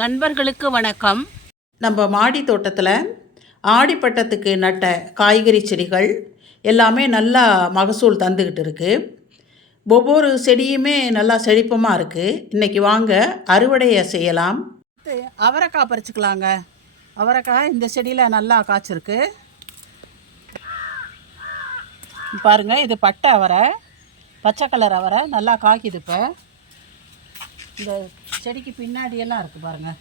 நண்பர்களுக்கு வணக்கம். நம்ம மாடி தோட்டத்தில் ஆடிப்பட்டத்துக்கு நட்ட காய்கறி செடிகள் எல்லாமே நல்லா மகசூல் தந்துக்கிட்டு இருக்கு. ஒவ்வொரு செடியுமே நல்லா செழிப்பமாக இருக்குது இன்றைக்கி வாங்க அறுவடையை செய்யலாம். அவரைக்காய் பறிச்சுக்கலாங்க. அவரைக்காய் இந்த செடியில் நல்லா காய்ச்சிருக்கு. பாருங்க இது பட்டை அவரை பச்சை கலர் அவரை நல்லா காய்க்குது இப்போ. இந்த செடிக்கு பின்னாடியெல்லாம் இருக்குது பாருங்க.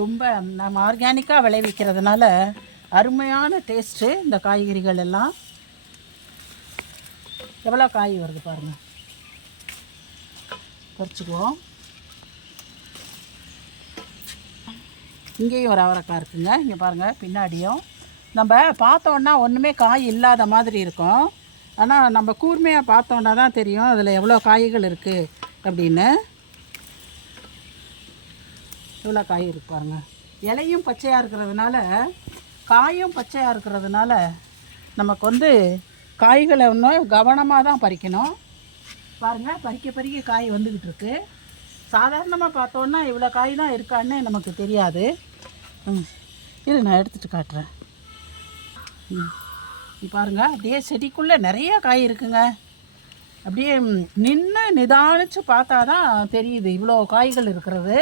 ரொம்ப நம்ம ஆர்கானிக்காக விளைவிக்கிறதுனால அருமையான டேஸ்ட்டு இந்த காய்கறிகள் எல்லாம். எவ்வளோ காய் வருது பாருங்கள் பறிச்சுக்குவோம். இங்கேயும் ஒரு அவரைக்காய் இருக்குங்க. இங்கே பாருங்கள் பின்னாடியும். நம்ம பார்த்தோன்னா ஒன்றுமே காய் இல்லாத மாதிரி இருக்கும். ஆனால் நம்ம கூர்மையாக பார்த்தோன்னா தான் தெரியும் அதில் எவ்வளோ காய்கள் இருக்குது அப்படின்னு இவ்வளோ காய் இருக்கு பாருங்க. இலையும் பச்சையாக இருக்கிறதுனால காயும் பச்சையாக இருக்கிறதுனால நமக்கு வந்து காய்களை இன்னும் கவனமாக தான் பறிக்கணும். பாருங்கள் பறிக்க பறிக்க காய் வந்துக்கிட்டு இருக்கு. சாதாரணமாக பார்த்தோன்னா இவ்வளோ காய் தான் இருக்கான்னு நமக்கு தெரியாது. ம். இரு நான் எடுத்துகிட்டு காட்டுறேன். ம். பாருங்கள் அப்படியே செடிக்குள்ளே நிறைய காய் இருக்குங்க. அப்படியே நின்று நிதானிச்சு பார்த்தா தான் தெரியுது. இவ்வளோ காய்கள் இருக்கிறது.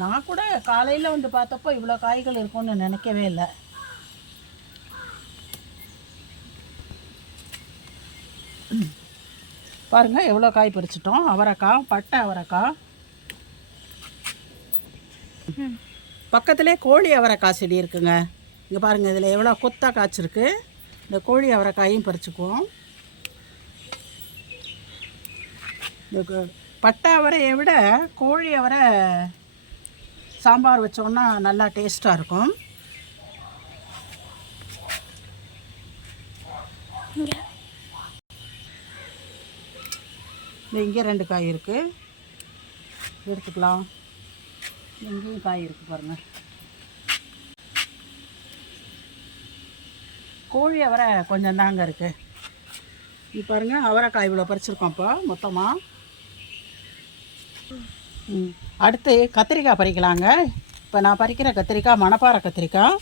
நான் கூட காலையில் வந்து பார்த்தப்போ இவ்வளோ காய்கள் இருக்கும்னு நினைக்கவே இல்லை. பாருங்கள் எவ்வளோ காய் பறிச்சிட்டோம். அவரைக்காய் பட்டை அவரைக்காய். பக்கத்திலே கோழி அவரைக்காய் செடி இருக்குங்க. இங்கே பாருங்கள் இதில் எவ்வளோ கொத்தா காய்ச்சிருக்கு. இந்த கோழி அவரைக்காயும் பறிச்சுக்குவோம். இந்த பட்டை அவரையை விட கோழி அவரை சாம்பார் வச்சோன்னா நல்லா டேஸ்ட்டாக இருக்கும். இங்கே. ரெண்டு காய் இருக்குது எடுத்துக்கலாம். இங்கேயும் காய் இருக்குது பாருங்கள் கோழி அவரை கொஞ்சம் தாங்க இருக்குது இது பாருங்கள் அவரைக்காய் இவ்வளோ பறிச்சிருக்கோம் இப்போ மொத்தமாக அடுத்து கத்திரிக்காய் பறிக்கலாங்க. இப்போ நான் பறிக்கிற கத்திரிக்காய் மணப்பாறை கத்திரிக்காய்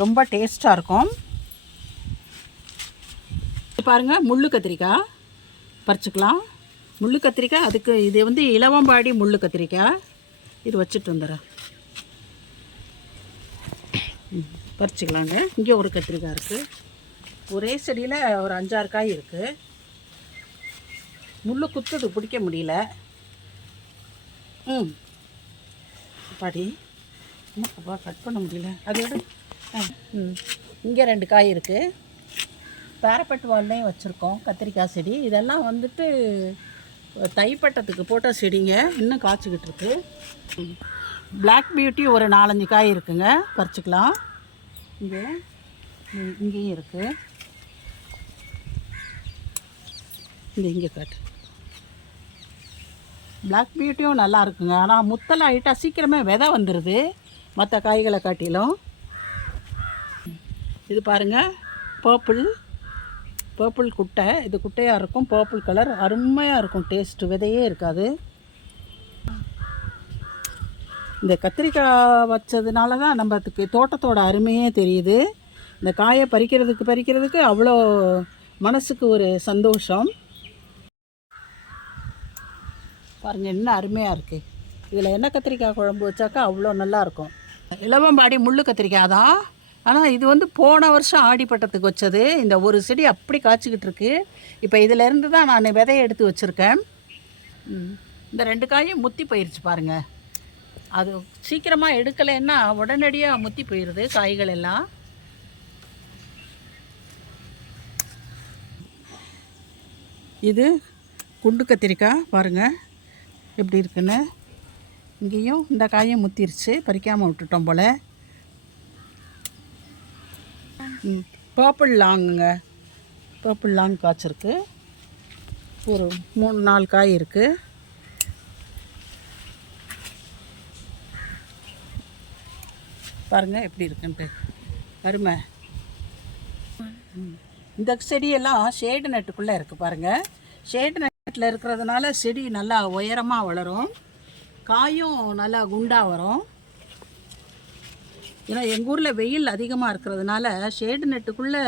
ரொம்ப டேஸ்ட்டாக இருக்கும். பாருங்கள் முள்ளு கத்திரிக்காய். பறிச்சுக்கலாம். முள்ளு கத்திரிக்காய் அதுக்கு இது வந்து இலவம்பாடி முள்ளு கத்திரிக்காய். இது வச்சுட்டு வந்துடுறேன் ம், பறிச்சுக்கலாங்க. இங்கே ஒரு கத்திரிக்காய் இருக்குது ஒரே செடியில் ஒரு அஞ்சாறு காய் இருக்குது முள் குத்துது பிடிக்க முடியல. ம். பாடி. என்னப்பா கட் பண்ண முடியல. அதோட ம். இங்கே ரெண்டு காய் இருக்குது பேரப்பட்டு வால்லையும் வச்சுருக்கோம். கத்திரிக்காய் செடி. இதெல்லாம் வந்துட்டு தைப்பட்டத்துக்கு போட்ட செடிங்க. இன்னும் காய்ச்சிக்கிட்டு இருக்கு. பிளாக் பியூட்டி ஒரு நாலஞ்சு காய் இருக்குங்க. பறிச்சுக்கலாம். இங்கே ம், இங்கேயும் இருக்குது இந்த இங்கே காட்டு பிளாக் பியூட்டியும் நல்லா இருக்குங்க. ஆனால் முத்தல் ஆகிட்டா சீக்கிரமே விதை வந்துடுது மற்ற காய்களை காட்டிலும். இது பாருங்கள் பர்பிள் பர்பிள் குட்டை. இது குட்டையாக இருக்கும். பர்பிள் கலர் அருமையாக இருக்கும். டேஸ்ட்டு விதையே இருக்காது. இந்த கத்திரிக்காய் வச்சதுனால தான் நம்மளுக்கு தோட்டத்தோட அருமையே தெரியுது. இந்த காயை பறிக்கிறதுக்கு பறிக்கிறதுக்கு அவ்வளோ மனசுக்கு ஒரு சந்தோஷம். பாருங்கள் என்ன அருமையாக இருக்குது இதில் என்ன கத்திரிக்காய் குழம்பு வச்சாக்கா அவ்வளோ நல்லாயிருக்கும். இளவம்பாடி முள்ளு கத்திரிக்காய் தான். ஆனால் இது வந்து போன வருஷம் ஆடிப்பட்டத்துக்கு வச்சது. இந்த ஒரு செடி அப்படி காய்ச்சிக்கிட்டு இருக்கு. இப்போ இதிலேருந்து தான் நான் விதையை எடுத்து வச்சுருக்கேன். இந்த ரெண்டு காயும் முத்தி போயிருச்சு பாருங்கள் அது சீக்கிரமாக எடுக்கலைன்னா உடனடியாக முத்தி போயிடுது காய்கள் எல்லாம். இது குண்டு கத்திரிக்காய் பாருங்கள் எப்படி இருக்குன்னு? இங்கேயும் இந்த காயும் முத்திருச்சு பறிக்காமல் விட்டுட்டோம் போல். பர்பிள் லாங்குங்க பர்பிள் லாங் காய்ச்சிருக்கு ஒரு மூணு நாலு காய் இருக்குது பாருங்கள் எப்படி இருக்குன்ட்டு. அருமை. இந்த செடியெல்லாம் ஷேடு நட்டுக்குள்ளே இருக்குது பாருங்கள் ஷேடு நட்டு வீட்டில் இருக்கிறதுனால செடி நல்லா உயரமாக வளரும். காயும் நல்லா குண்டாக வரும். ஏன்னா எங்கள் ஊரில் வெயில் அதிகமாக இருக்கிறதுனால ஷேடு நெட்டுக்குள்ளே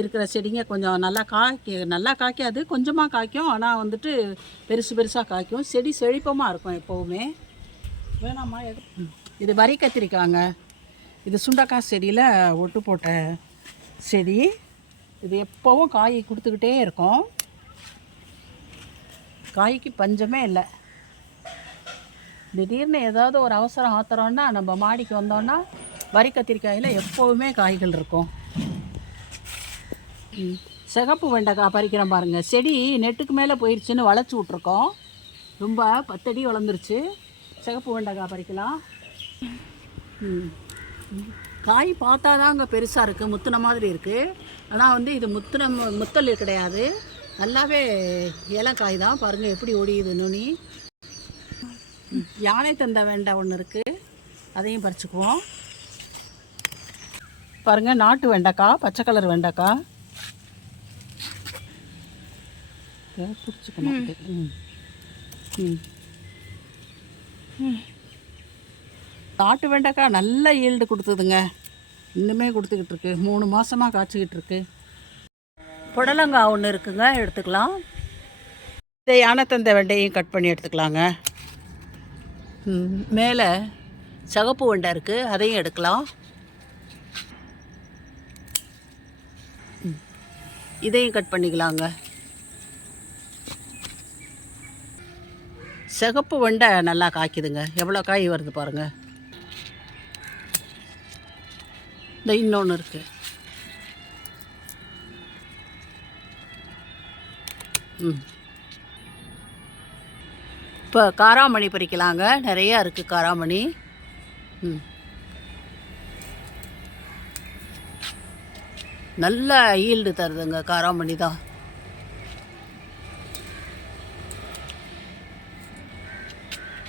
இருக்கிற செடிங்க கொஞ்சம் நல்லா காய்க்க நல்லா காய்க்காது கொஞ்சமாக காய்க்கும். ஆனால் வந்துட்டு பெருசு பெருசாக காய்க்கும். செடி செழிப்பமாக இருக்கும் எப்போவுமே. வேணாமா? எது? இது வரி கத்திரிக்காங்க. இது சுண்டக்காய் செடியில் ஒட்டு போட்ட செடி. இது எப்போவும் காய் கொடுத்துக்கிட்டே இருக்கும். காய்க்கு பஞ்சமே இல்லை. திடீர்னு ஏதாவது ஒரு அவசரம் ஆத்திரம்னா நம்ம மாடிக்கு வந்தோன்னா வரி கத்திரிக்காயில் எப்போவுமே காய்கள் இருக்கும். ம். சிகப்பு வெண்டைக்காய் பறிக்கிறோம் பாருங்கள் செடி நெட்டுக்கு மேலே போயிடுச்சுன்னு வளைச்சி விட்ருக்கோம் ரொம்ப பத்தடி வளர்ந்துருச்சு. சிகப்பு வெண்டைக்காய் பறிக்கலாம். ம். காய் பார்த்தா தான் அங்கே பெருசாக இருக்குது முத்துன மாதிரி இருக்குது ஆனால் வந்து இது முத்துன முத்தல் கிடையாது. நல்லாவே இலக்காய் தான் பாருங்கள் எப்படி ஒடியுது நுனி. யானை தந்த வெண்டை ஒன்று இருக்குது அதையும் பறிச்சுக்குவோம். பாருங்கள் நாட்டு வெண்டைக்காய் பச்சை கலர் வெண்டைக்காய் பிடிச்சிக்கணும் நாட்டு வெண்டைக்காய் நல்ல ஈல்டு கொடுத்ததுங்க. இன்னுமே கொடுத்துக்கிட்டு இருக்கு. மூணு மாதமாக காய்ச்சிக்கிட்டு இருக்கு. புடலங்காய் ஒன்று இருக்குங்க எடுத்துக்கலாம். இந்த யானைத்தந்த வெண்டையும் கட் பண்ணி எடுத்துக்கலாங்க. ம், மேலே சிகப்பு வெண்டை இருக்குது அதையும் எடுக்கலாம். இதையும் கட் பண்ணிக்கலாங்க. சிகப்பு வெண்டை நல்லா காய்க்குதுங்க. எவ்வளோ காய் வருது பாருங்கள் இந்த இன்னொன்று இருக்குது ம். இப்போ காராமணி பறிக்கலாங்க. நிறையா இருக்குது காராமணி. ம். நல்ல ஈல்டு தருதுங்க காராமணி தான்.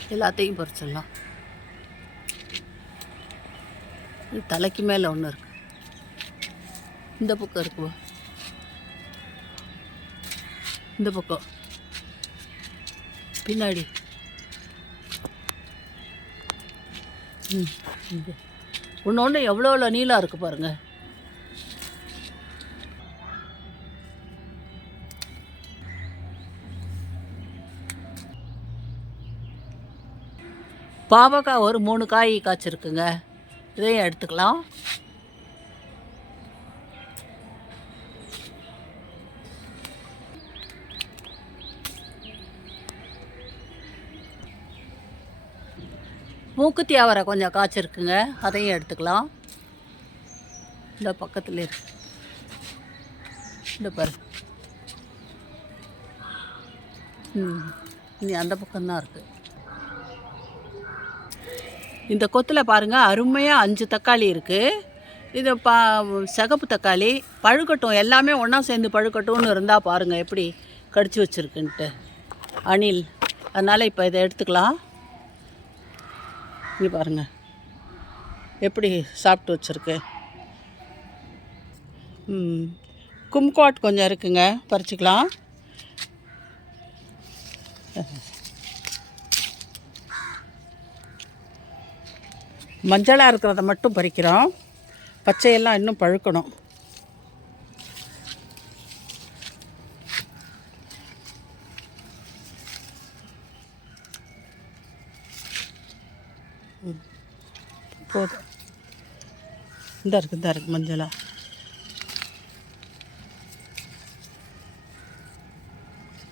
எல்லாத்தையும் பறிச்சிடலாம். தலைக்கு மேலே ஒன்று இருக்கு. இந்த பக்கம் இருக்குவா? இந்த பக்கம். பின்னாடி. ம் ஒன்று ஒன்று எவ்வளோ எவ்வளோ நீளாக இருக்குது பாருங்கள் பாவக்காய் ஒரு மூணு காய் காய்ச்சிருக்குங்க. இதையும் எடுத்துக்கலாம். மூக்குத்தி அவரை கொஞ்சம் காய்ச்சிருக்குங்க. அதையும் எடுத்துக்கலாம். இந்த பக்கத்தில் இருக்கு இந்த பாரு. ம் இனி அந்த பக்கம்தான் இருக்குது இந்த கொத்தில் பாருங்கள் அருமையாக அஞ்சு தக்காளி இருக்குது இது பா சிகப்பு தக்காளி பழுக்கட்டும் எல்லாமே ஒன்றா சேர்ந்து பழுக்கட்டும்னு இருந்தால் பாருங்கள் எப்படி கடிச்சு வச்சுருக்குன்ட்டு. அணில் அதனால் இப்போ இதை எடுத்துக்கலாம். இங்கே பாருங்கள் எப்படி சாப்பிட்டு வச்சுருக்கு? ம். கும்காட் கொஞ்சம் இருக்குங்க. பறிச்சுக்கலாம். மஞ்சளாக இருக்கிறத மட்டும் பறிக்கிறோம். பச்சையெல்லாம் இன்னும் பழுக்கணும். போதும் இந்த இருக்கு இந்த இருக்கு மஞ்சளா.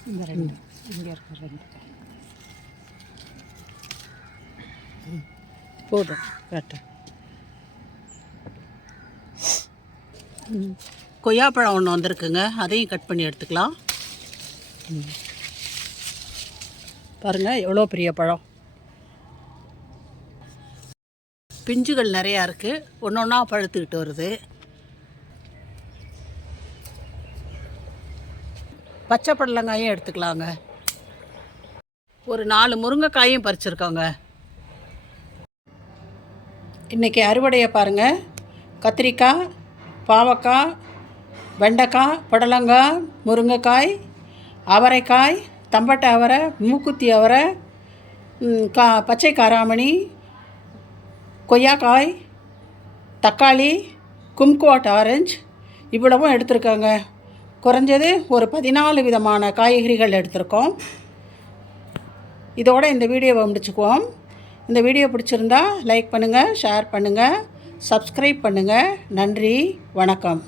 இந்த ரெண்டு. இங்கே இருக்க ரெண்டு. போதும் கரெக்டு. கொய்யாப்பழம் ஒன்று வந்திருக்குங்க. அதையும் கட் பண்ணி எடுத்துக்கலாம். ம். பாருங்க எவ்வளோ பெரிய பழம். பிஞ்சுகள் நிறையா இருக்குது ஒன்று ஒன்றா பழுத்துக்கிட்டு வருது. பச்சை படலங்காயும் எடுத்துக்கலாங்க. ஒரு நாலு முருங்கைக்காயும் பறிச்சிருக்கோங்க. இன்றைக்கி அறுவடையை பாருங்கள் கத்திரிக்காய் பாவக்காய் வெண்டைக்காய் புடலங்காய் முருங்கைக்காய் அவரைக்காய் தம்பட்டை அவரை மூக்குத்தி அவரை கா பச்சை காராமணி கொய்யாக்காய் தக்காளி கும்குவாட் ஆரஞ்சு இவ்வளவும் எடுத்திருக்கோங்க. குறைஞ்சது ஒரு பதினாலு விதமான காய்கறிகள் எடுத்திருக்கோம். இதோட இந்த வீடியோவை முடிச்சுக்குவோம். இந்த வீடியோ பிடிச்சிருந்தா லைக் பண்ணுங்கள் ஷேர் பண்ணுங்கள் சப்ஸ்கிரைப் பண்ணுங்கள் நன்றி வணக்கம்.